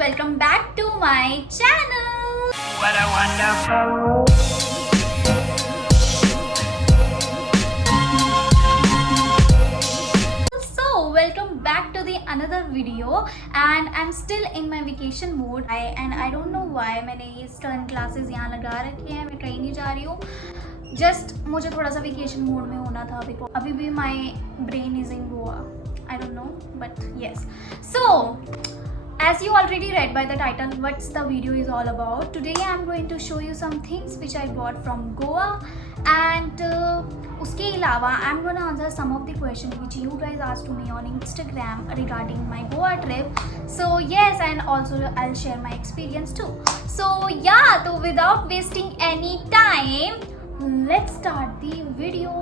welcome back to my channel. What a wonderful. So welcome back to the another video and I'm still in my vacation mode. I don't know why मैंने ये stern classes यहाँ लगा रखे हैं. मैं कहीं नहीं जा रही हूँ. जस्ट मुझे थोड़ा सा वेकेशन मोड में होना था अभी भी my brain is in Goa. I don't know, but yes. So, as you already read by the title, what's the video is all about. Today I'm going to show you some things which I got from Goa, and उसके अलावा I'm gonna answer some of the questions which you guys asked to me on Instagram regarding my Goa trip. So yes, and also I'll share my experience too. So yeah, so without wasting any time, let's start the video.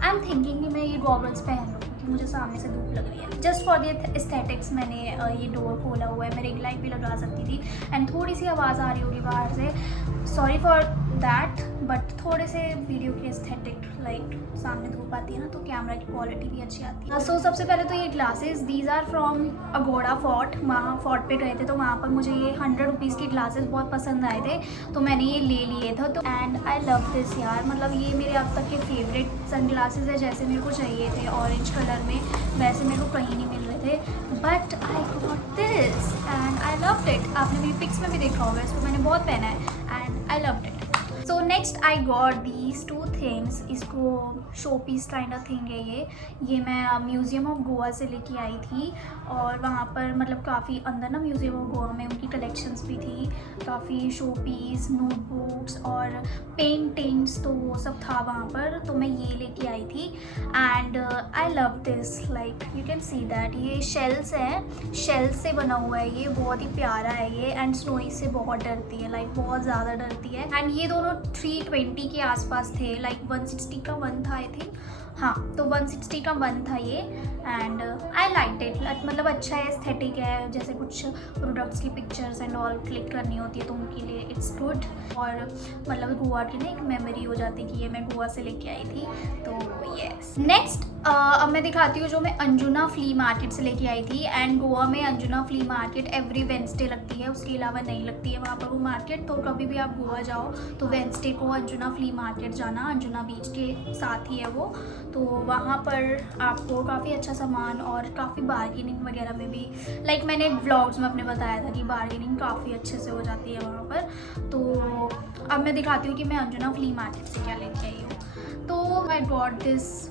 I'm thinking कि मैं ये goggles पहन लूँ क्योंकि मुझे सामने से धूप लग रही है. जस्ट फॉर द एस्थेटिक्स मैंने ये डोर खोला हुआ है. मैं रिंग लाइट भी लगा सकती थी एंड थोड़ी सी आवाज़ आ रही होगी बाहर से. सॉरी फॉर दैट, बट थोड़े से वीडियो की एस्थेटिक लाइक सामने धूप आती है ना, तो कैमरा की क्वालिटी भी अच्छी आती है. सो सबसे पहले तो ये glasses, these are from Aguada fort. वहाँ फोर्ट पे गए थे तो वहाँ पर मुझे ये 100 रुपीज़ की ग्लासेस बहुत पसंद आए थे तो मैंने ये ले लिए थे. तो एंड आई लव दिस यार, मतलब ये मेरे अब तक के फेवरेट सन ग्लासेस है. जैसे मेरे को चाहिए थे ऑरेंज कलर में, वैसे मेरे को कहीं नहीं मिल रहे थे, but I got this and I loved it. आपने मेरी पिक्स में भी देखा होगा, इसको मैंने बहुत पहना है and I loved it. So next I got these two things. इसको showpiece kind of thing है ये मैं म्यूज़ियम ऑफ गोवा से लेके आई थी. और वहाँ पर मतलब काफ़ी अंदर ना म्यूज़ियम ऑफ गोवा में उनकी कलेक्शंस भी थी, काफ़ी शो पीस, नोटबुक्स और पेंटिंग्स, तो वो सब था वहाँ पर. तो मैं ये लेके आई थी and I love this. Like you can see that ये शेल्स हैं, शेल्स से बना हुआ है. ये बहुत ही प्यारा है ये एंड स्नोई से बहुत डरती है, लाइक बहुत ज़्यादा डरती है. एंड ये दोनों 320 के आसपास थे, लाइक 160 का वन था आई थिंक. हाँ, तो 160 का वन था ये एंड आई लाइक इट. मतलब अच्छा है, एस्थेटिक है. जैसे कुछ प्रोडक्ट्स की पिक्चर्स एंड ऑल क्लिक करनी होती है तो उनके लिए इट्स गुड. और मतलब गोवा की ना एक मेमोरी हो जाती है कि ये मैं गोवा से लेके आई थी. तो येस, नेक्स्ट अब मैं दिखाती हूँ जो मैं अंजुना फ्ली मार्केट से लेके आई थी. एंड गोवा में Anjuna flea market every Wednesday लगती है, उसके अलावा नहीं लगती है वहाँ पर वो मार्केट. तो कभी भी आप गोवा जाओ तो वेंसडे को अंजुना फ्ली मार्केट जाना. अंजुना बीच के साथ ही है वो. तो वहाँ पर आपको काफ़ी अच्छा सामान और काफ़ी बार्गेनिंग वगैरह में भी, लाइक मैंने व्लॉग्स में अपने बताया था कि बार्गेनिंग काफ़ी अच्छे से हो जाती है वहाँ पर. तो अब मैं दिखाती हूँ कि मैं अंजुना फ्ली मार्केट से क्या लेके आई हूँ. तो I got this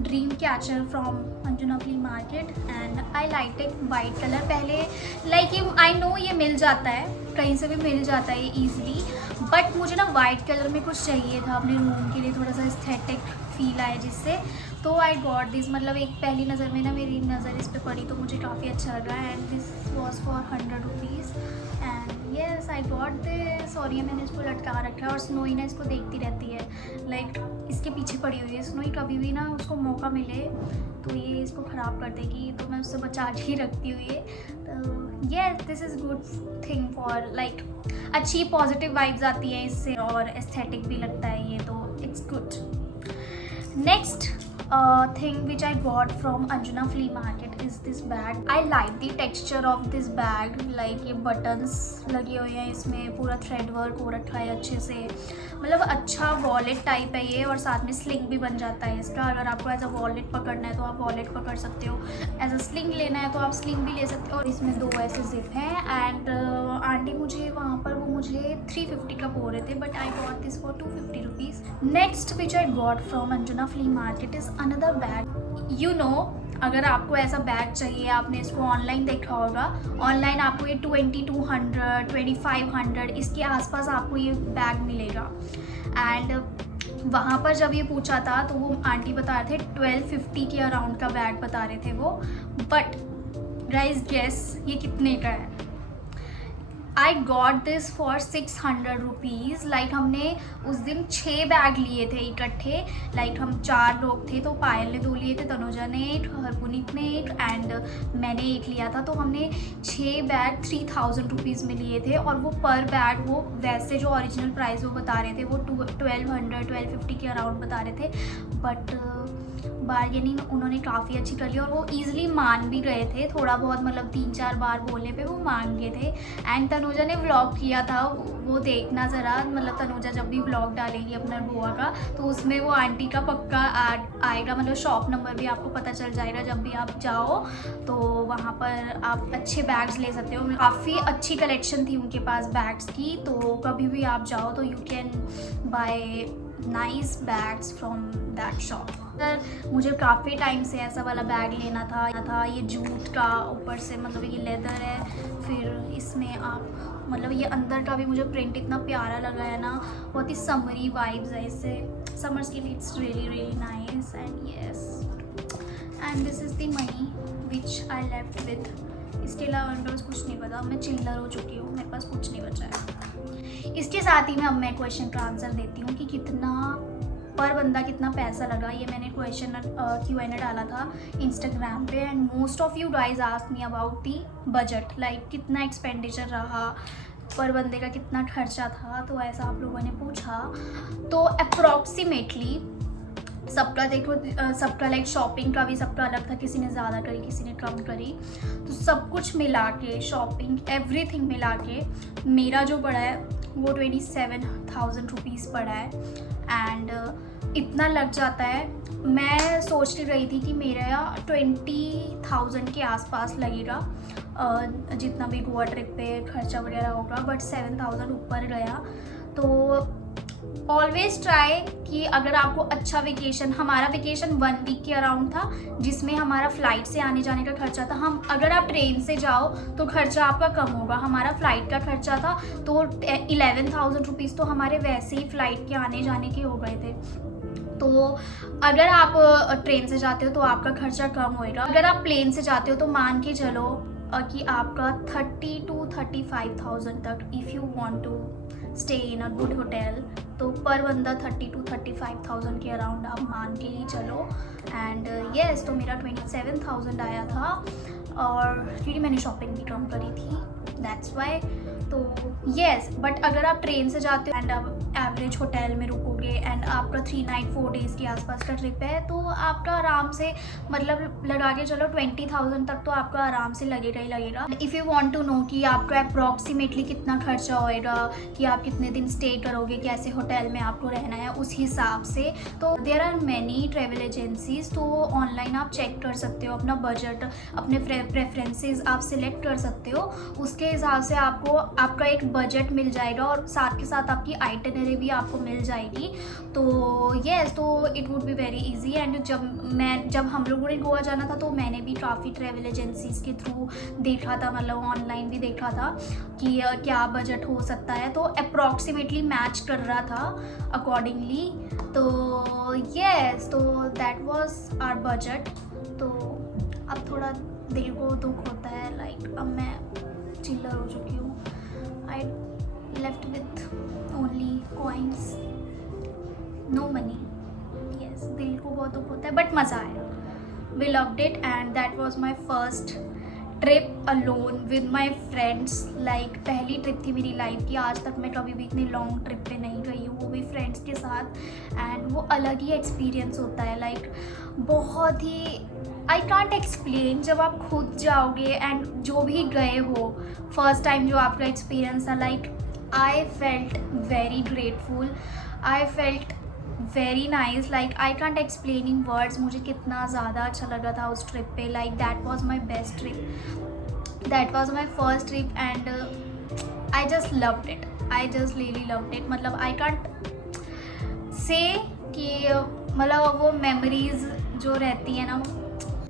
dream catcher from Anjuna flea market and I like it. White colour पहले लाइक ये आई नो ये मिल जाता है, कहीं से भी मिल जाता है ये ईजिली, बट मुझे ना वाइट कलर में कुछ चाहिए था अपने रूम के लिए, थोड़ा सा एस्थेटिक फील आए जिससे. तो आई गॉट दिस. मतलब एक पहली नज़र में ना मेरी नज़र इस पर पड़ी तो मुझे काफ़ी अच्छा लगा and this was for 100 rupees and yes I got this. और ये मैंने इसको लटका रखा है और स्नोई ना इसको देखती रहती है, लाइक इसके पीछे पड़ी हुई है. स्नोई कभी भी ना उसको मौका मिले तो ये इसको ख़राब कर देगी, तो मैं उससे बचा के ही रखती हुई है. तो yes, this is good thing for like अच्छी पॉजिटिव वाइब्स आती हैं इससे और एस्थेटिक भी लगता है ये, तो it's good. Next thing which I got from Anjuna Flea Market is this bag. I like the texture of this bag. Like ये buttons लगे हुए हैं, इसमें पूरा thread work हो रखा है अच्छे से. मतलब अच्छा वॉलेट टाइप है ये और साथ में स्लिंग भी बन जाता है इसका. अगर आपको एज अ वॉलेट पकड़ना है तो आप वॉलेट पकड़ सकते हो, एज अ स्लिंग लेना है तो आप स्लिंग भी ले सकते हो. और इसमें 2 ऐसे जिप हैं एंड आंटी मुझे वहाँ पर वो मुझे 350 का बोल रहे थे, but I got this for 250 rupees. Next which I got from Anjuna flea market is another bag. You know, अगर आपको ऐसा बैग चाहिए, आपने इसको ऑनलाइन देखा होगा. ऑनलाइन आपको ये 2200 2500 इसके आसपास आपको ये बैग मिलेगा. एंड वहाँ पर जब ये पूछा था तो वो आंटी बता रहे थे 1250 के अराउंड का बैग बता रहे थे वो. बट गाइस गेस ये कितने का है. I got this for 600 rupees. Like हमने उस दिन 6 बैग लिए थे इकट्ठे. लाइक हम 4 लोग थे, तो पायल ने 2 लिए थे, तनुजा ने 1, हरपुनीत ने 1 एंड मैंने 1 लिया था. तो हमने 6 बैग 3000 रुपीज़ में लिए थे. और वो पर बैग वो वैसे जो ओरिजिनल प्राइस वो बता रहे थे वो 1200 1250 के अराउंड बता रहे थे. बार्गेनिंग उन्होंने काफ़ी अच्छी कर ली और वो ईजिली मान भी गए थे, थोड़ा बहुत मतलब 3-4 बार बोलने पे वो मान गए थे। एंड तनुजा ने व्लॉग किया था, वो देखना ज़रा, मतलब तनुजा जब भी व्लॉग डालेगी अपना गोवा का तो उसमें वो आंटी का पक्का आएगा, मतलब शॉप नंबर भी आपको पता चल जाएगा। जब भी आप जाओ तो वहाँ पर आप अच्छे बैग्स ले सकते हो, काफ़ी अच्छी कलेक्शन थी उनके पास बैग्स की। तो कभी भी आप जाओ तो you can buy nice bags from that shop. मुझे काफ़ी टाइम से ऐसा वाला बैग लेना था। ये जूट का, ऊपर से मतलब ये लेदर है, फिर इसमें आप मतलब ये अंदर का भी मुझे प्रिंट इतना प्यारा लगा है ना, बहुत ही समरी वाइब्स है इससे, समर्स के लिए it's really nice. And yes, and this is the money which I left with. इसके अलावा मेरे पास कुछ नहीं बचा, मैं चिल्लर हो चुकी हूँ, मेरे पास कुछ नहीं बचा है। इसके साथ ही अब मैं क्वेश्चन का आंसर देती हूँ कि कितना पर बंदा कितना पैसा लगा। ये मैंने क्वेश्चन Q&A डाला था इंस्टाग्राम पे, and most of you guys asked me about the budget, like कितना एक्सपेंडिचर रहा, पर बंदे का कितना खर्चा था। तो ऐसा आप लोगों ने पूछा, तो अप्रॉक्सीमेटली सबका देखो, सबका लाइक शॉपिंग का भी सबका अलग था, किसी ने ज़्यादा करी, किसी ने कम करी। तो सब कुछ मिला के, शॉपिंग एवरीथिंग मिला के मेरा जो पड़ा है वो 27,000 रुपीज़ पड़ा है। एंड इतना लग जाता है, मैं सोच रही थी कि मेरा 20,000 के आसपास लगेगा जितना भी गोवा ट्रिप पे खर्चा वगैरह होगा, बट 7,000 ऊपर गया। तो ऑलवेज ट्राई कि अगर आपको अच्छा वेकेशन, हमारा वेकेशन 1 वीक के अराउंड था, जिसमें हमारा फ़्लाइट से आने जाने का खर्चा था। हम अगर आप ट्रेन से जाओ तो खर्चा आपका कम होगा, हमारा फ़्लाइट का खर्चा था तो 11,000 रुपीज़ तो हमारे वैसे ही फ़्लाइट के आने जाने के हो गए थे। तो अगर आप ट्रेन से जाते हो तो आपका खर्चा कम होएगा। अगर आप प्लेन से जाते हो तो मान के चलो कि आपका 30 to 35,000 तक, if you want to stay in a good hotel, तो पर बंदा 30 to 35,000 के अराउंड आप मान के ही चलो। एंड येस, तो मेरा 27,000 आया था, और क्योंकि मैंने शॉपिंग भी कम करी थी, दैट्स वाई। तो येस, बट अगर आप ट्रेन से जाते हो एंड आप एवरेज होटल में रुकोगे एंड आपका 3 नाइट 4 डेज़ के आसपास का ट्रिप है, तो आपका आराम से मतलब लगा के चलो 20,000 तक तो आपका आराम से लगेगा ही लगेगा। If you want to know कि आपका अप्रॉक्सीमेटली कितना खर्चा होएगा, कि आप कितने दिन स्टे करोगे, कैसे होटल में आपको रहना है, उस हिसाब से तो there are many travel agencies. तो ऑनलाइन आप चेक कर सकते हो अपना बजट, अपने प्रेफरेंसेस आप सिलेक्ट कर सकते हो, उसके हिसाब से आपको आपका एक बजट मिल जाएगा, और साथ के साथ आपकी आइटिनरी भी आपको मिल जाएगी। तो येस, तो it would be very easy. And जब हम लोगों ने गोवा जाना था तो मैंने भी काफ़ी ट्रैवल एजेंसीज़ के थ्रू देखा था, मतलब ऑनलाइन भी देखा था कि क्या बजट हो सकता है, तो अप्रॉक्सीमेटली मैच कर रहा था अकॉर्डिंगली। तो येस, तो दैट वाज आवर बजट। तो अब थोड़ा दिल को दुख होता है, लाइक अब मैं चिल्लर हो चुकी हूँ। I left with only coins, no money. Yes, दिल को बहुत दुख होता है, बट मज़ा आया। We loved it and that was my first trip alone with my friends. Like पहली ट्रिप थी मेरी लाइफ की, आज तक मैं कभी भी इतनी लॉन्ग ट्रिप पे नहीं गई हूँ, वो भी फ्रेंड्स के साथ। एंड वो अलग ही एक्सपीरियंस होता है, लाइक बहुत ही आई कांट एक्सप्लेन। जब आप खुद जाओगे एंड जो भी गए हो फर्स्ट टाइम जो आपका एक्सपीरियंस था, like I felt very grateful, I felt very nice, like I can't explain in words मुझे कितना ज़्यादा अच्छा लगा था उस ट्रिप पे। Like that was my best trip, that was my first trip and I just loved it, I just really loved it. मतलब I can't say कि मतलब वो मेमोरीज जो रहती है ना,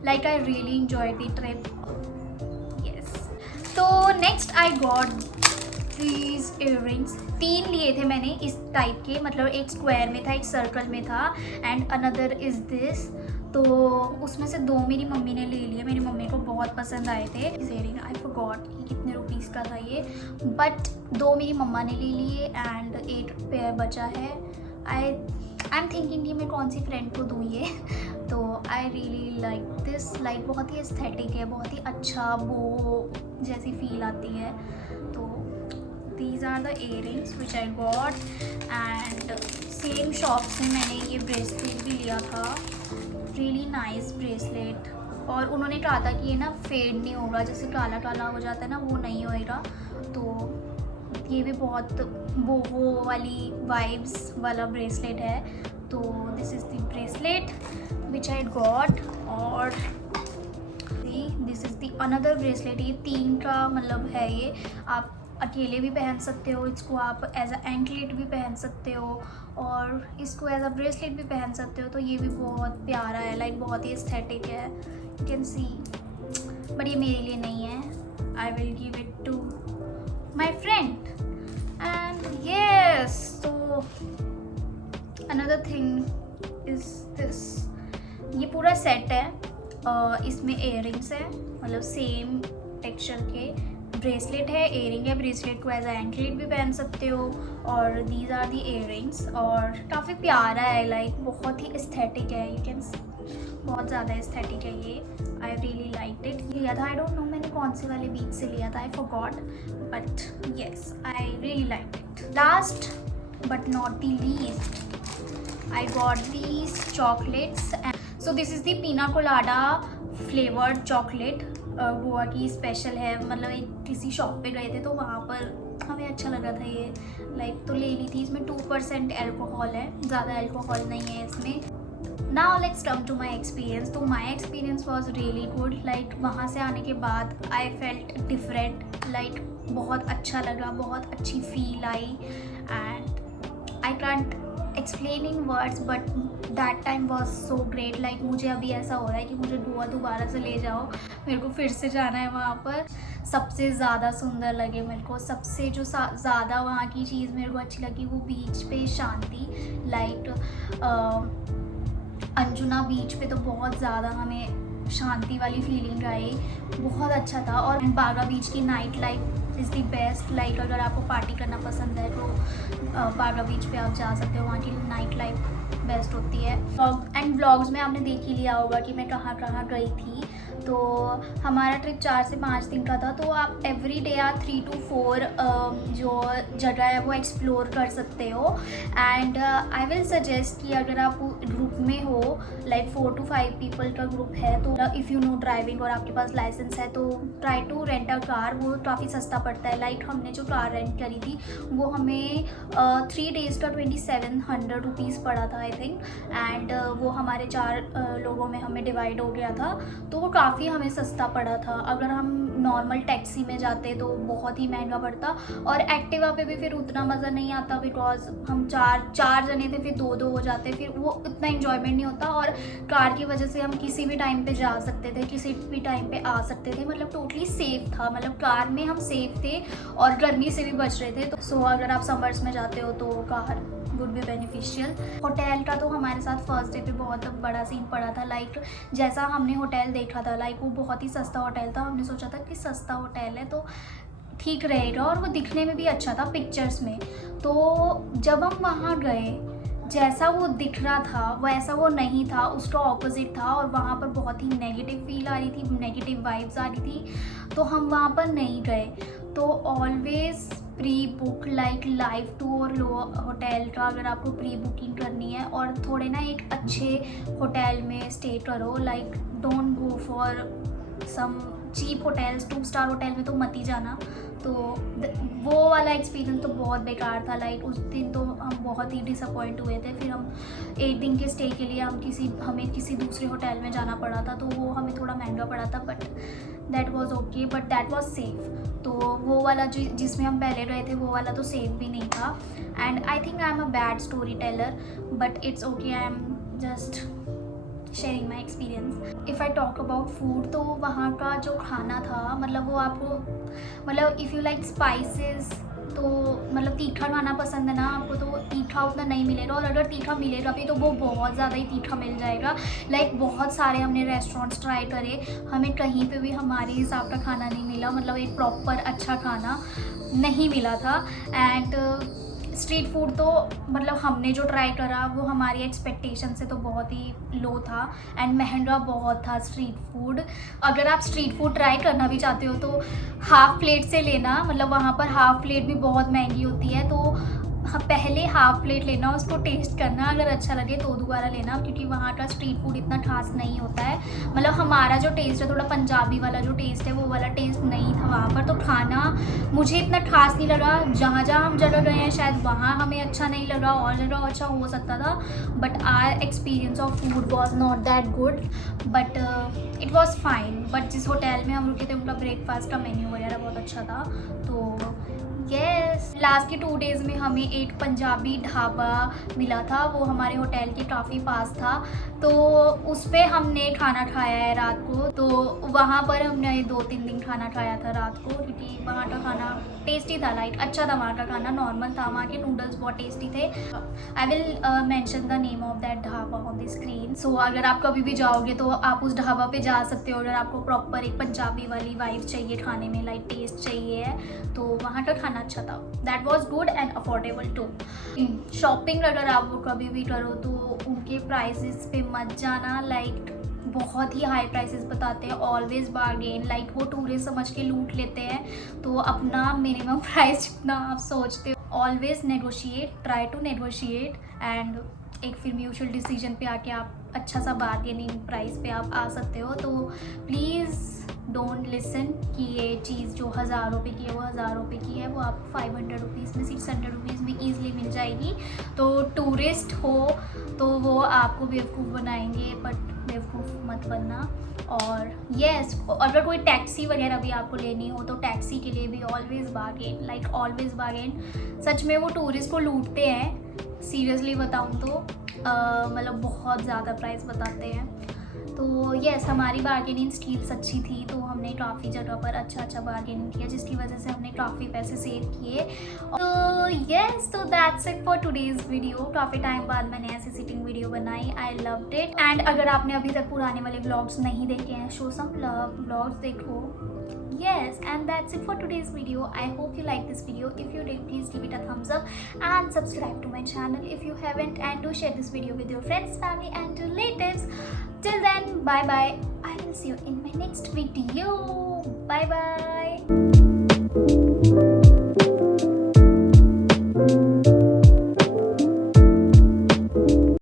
like I really enjoyed the trip. Yes. तो next I got these earrings. 3 लिए थे मैंने इस टाइप के, मतलब एक स्क्वायर में था, एक सर्कल में था, एंड अनदर इज दिस। तो उसमें से 2 मेरी मम्मी ने ले लिए, मेरी मम्मी को बहुत पसंद आए थे। इस इयरिंग आई फॉरगॉट कि कितने रुपीज़ का था ये, बट 2 मेरी मम्मा ने ले लिए एंड 8 पेयर बचा है। आई एम थिंकिंग कि मैं कौन सी फ्रेंड को दूँ ये। तो I really like this, like बहुत ही एस्थेटिक है, बहुत ही अच्छा बो जैसी फील आती है। तो these are the earrings which I got, and same shop से मैंने ये ब्रेसलेट भी लिया था। Really nice bracelet. और उन्होंने कहा था कि ये ना फेड नहीं होगा, जैसे काला काला हो जाता है ना, वो नहीं होएगा। तो ये भी बहुत बोहो वाली वाइब्स वाला ब्रेसलेट है। तो this is the bracelet which I got. और this is the another bracelet. ये 3 का मतलब है। ये आप अकेले भी पहन सकते हो, इसको आप एज अ एंकलेट भी पहन सकते हो और इसको एज अ ब्रेसलेट भी पहन सकते हो। तो ये भी बहुत प्यारा है, लाइक बहुत ही एस्थेटिक है, यू कैन सी। बट ये मेरे लिए नहीं है, I will give it to my friend. And yes, तो अनदर थिंग इज दिस। ये पूरा सेट है। इसमें इयररिंग्स है, मतलब सेम टेक्सचर के। ब्रेसलेट है, इयरिंग है, ब्रेसलेट को एज अ एंकलेट भी पहन सकते हो। और दीज आर दी इयरिंग्स। और काफ़ी प्यारा है, लाइक बहुत ही एस्थेटिक है, यू कैन सी, बहुत ज़्यादा एस्थेटिक है ये। I really like it. लिया था, आई डोंट नो मैंने कौन से वाले बीच से लिया था, I forgot, but yes I really like it. Last but not the least, I got these chocolates and so this is the pina colada flavored chocolate। Goa की स्पेशल है। मतलब एक किसी शॉप पे गए थे तो वहाँ पर हमें अच्छा लगा था ये, लाइक तो ले ली थी। इसमें 2% अल्कोहल है, ज़्यादा अल्कोहल नहीं है इसमें। Now let's come to my experience. तो my experience was really good. Like वहाँ से आने के बाद आई फेल्ट डिफरेंट, लाइक बहुत अच्छा लगा, बहुत अच्छी feel I. And I can't explain in words but that time was so great. Like मुझे अभी ऐसा हो रहा है कि मुझे गोवा दोबारा से ले जाओ, मेरे को फिर से जाना है वहाँ पर। सबसे ज़्यादा सुंदर लगे मेरे को, सबसे जो ज़्यादा वहाँ की चीज़ मेरे को अच्छी लगी वो बीच पे शांति। लाइक अंजुना बीच पे तो बहुत ज़्यादा हमें शांति वाली फीलिंग आई, बहुत अच्छा था। और बागा बीच की night life is the best. Like अगर आपको पार्टी करना पसंद है तो बागा बीच पे आप जा सकते हो, वहाँ की नाइट लाइफ बेस्ट होती है। एंड व्लॉग्स में आपने देख ही लिया होगा कि मैं कहाँ कहाँ गई थी। तो हमारा ट्रिप 4 से 5 दिन का था। तो आप एवरी डे आप 3 to 4 जो जगह है वो एक्सप्लोर कर सकते हो। एंड आई विल सजेस्ट कि अगर आप ग्रुप में हो, लाइक 4 to 5 पीपल का ग्रुप है, तो इफ़ यू नो ड्राइविंग और आपके पास लाइसेंस है तो try to rent a car. वो काफ़ी सस्ता पड़ता है। लाइक हमने जो कार रेंट करी थी वो हमें 3 days का 2700 रुपीज़ पड़ा था आई थिंक। एंड वो हमारे 4 लोगों में हमें डिवाइड हो गया था, तो वो काफ़ी हमें सस्ता पड़ा था। अगर हम नॉर्मल टैक्सी में जाते तो बहुत ही महंगा पड़ता। और एक्टिवा पे भी फिर उतना मज़ा नहीं आता, बिकॉज हम चार जने थे, फिर 2 हो जाते, फिर वो उतना इन्जॉयमेंट नहीं होता। और कार की वजह से हम किसी भी टाइम पे जा सकते थे, किसी भी टाइम पे आ सकते थे, मतलब टोटली सेफ था। मतलब कार में हम सेफ थे और गर्मी से भी बच रहे थे। तो सो अगर आप समर्स में जाते हो तो car would be beneficial. Hotel का तो हमारे साथ फर्स्ट डे पे बहुत बड़ा सीन पड़ा था। लाइक जैसा हमने होटल देखा था, लाइक वो बहुत ही सस्ता होटल था। हमने सोचा था कि सस्ता होटल है तो ठीक रहेगा, और वो दिखने में भी अच्छा था पिक्चर्स में। तो जब हम वहाँ गए, जैसा वो दिख रहा था वैसा वो नहीं था, उसका ऑपोजिट था। और वहाँ पर बहुत ही नेगेटिव फील आ रही थी, नेगेटिव वाइब्स आ रही थी, तो हम वहाँ पर नहीं गए। तो ऑलवेज़ प्री बुक, लाइक लाइव टूर लो होटल का अगर आपको प्री बुकिंग करनी है। और थोड़े ना एक अच्छे होटल में स्टे करो। Like don't go for some cheap hotels. 2 star hotel में तो मत ही जाना। तो वो वाला एक्सपीरियंस तो बहुत बेकार था। लाइक उस दिन तो हम बहुत ही डिसअपॉइंट हुए थे। फिर हम 1 दिन के स्टे के लिए हमें किसी दूसरे होटल में जाना पड़ा था, तो वो हमें थोड़ा महंगा पड़ा था, but that was okay, but that was safe. तो वो वाला जिसमें हम पहले गए थे वो वाला तो सेफ भी नहीं था। And I think I am a bad story teller, but it's okay, I am just sharing my experience. If I talk about food, तो वहाँ का जो खाना था, मतलब वो आपको, मतलब इफ़ यू लाइक स्पाइसेस, तो मतलब तीखा खाना पसंद है ना आपको, तो तीखा उतना नहीं मिलेगा। और अगर तीखा मिलेगा भी तो वो बहुत ज़्यादा ही तीखा मिल जाएगा। लाइक बहुत सारे हमने रेस्टोरेंट्स ट्राई करे, हमें कहीं पे भी हमारे हिसाब का खाना नहीं मिला, मतलब एक प्रॉपर अच्छा खाना नहीं मिला था। एंड स्ट्रीट फूड तो मतलब हमने जो ट्राई करा वो हमारी एक्सपेक्टेशन से तो बहुत ही लो था, एंड महंगा बहुत था स्ट्रीट फूड। अगर आप स्ट्रीट फूड ट्राई करना भी चाहते हो तो हाफ़ प्लेट से लेना, मतलब वहाँ पर हाफ़ प्लेट भी बहुत महंगी होती है। तो पहले हाफ प्लेट लेना, उसको टेस्ट करना, अगर अच्छा लगे तो दोबारा लेना, क्योंकि वहाँ का स्ट्रीट फूड इतना खास नहीं होता है। मतलब हमारा जो टेस्ट है थोड़ा पंजाबी वाला जो टेस्ट है वो वाला टेस्ट नहीं था वहाँ पर, तो खाना मुझे इतना खास नहीं लगा। जहाँ जहाँ हम जगह गए हैं शायद वहाँ हमें अच्छा नहीं लगा, और जगह अच्छा हो सकता था, but our experience of food was not that good, but it was fine. But जिस होटल में हम रुके थे उनका ब्रेकफास्ट का मेन्यू वगैरह बहुत अच्छा था। तो यस, लास्ट के 2 डेज़ में हमें एक पंजाबी ढाबा मिला था, वो हमारे होटल के काफ़ी पास था, तो उस पर हमने खाना खाया है रात को। तो वहाँ पर हमने 2-3 दिन खाना खाया था रात को, क्योंकि वहाँ का खाना टेस्टी था, लाइक अच्छा था। वहाँ का खाना नॉर्मल था, वहाँ के नूडल्स बहुत टेस्टी थे। I will mention the name of that dhaba on the screen. So अगर आप कभी भी जाओगे तो आप उस ढाबा पे जा सकते हो, अगर आपको प्रॉपर एक पंजाबी वाली वाइब चाहिए खाने में, लाइक टेस्ट चाहिए है, तो वहाँ का खाना अच्छा था। That was good and affordable too. Shopping अगर आप कभी भी करो तो उनके प्राइसेस पे मत जाना, लाइक बहुत ही हाई प्राइसेस बताते हैं, ऑलवेज बार्गेन, लाइक वो टूरिस्ट समझ के लूट लेते हैं। तो अपना मिनिमम प्राइस जितना आप सोचते हो, always negotiate, try to negotiate, and एक फिर म्यूचुअल डिसीजन पे आके आप अच्छा सा बार्गेनिंग प्राइस पे आप आ सकते हो। तो प्लीज़ डोंट लिसन कि ये चीज़ जो 1000 रुपये की है वो 1000 रुपये की है, वो आपको 500 रुपीज़ में, 600 रुपीज़ में ईजिली मिल जाएगी। तो टूरिस्ट हो तो वो आपको बेवकूफ़ बनाएंगे, बट बेवकूफ़ मत बनना। और येस, अगर कोई टैक्सी वगैरह भी आपको लेनी हो तो टैक्सी के लिए भी always bargain, like always bargain. सच में वो टूरिस्ट को लूटते हैं, सीरियसली बताऊँ तो मतलब बहुत ज़्यादा प्राइस बताते हैं। तो येस, हमारी बार्गेनिंग स्किल्स अच्छी थी, तो हमने काफ़ी जगह पर अच्छा बार्गेनिंग किया, जिसकी वजह से हमने काफ़ी पैसे सेव किए। तो येस, तो that's it for today's video. काफ़ी टाइम बाद मैंने ऐसी सिटिंग वीडियो बनाई, आई लव्ड इट। एंड अगर आपने अभी तक पुराने वाले व्लॉग्स नहीं देखे हैं, शो सम लव, व्लॉग्स देखो। Yes, and that's it for today's video. I hope you like this video. If you did, please give it a thumbs up and subscribe to my channel if you haven't, and do share this video with your friends, family and relatives. Till then, bye bye. I will see you in my next video. Bye bye.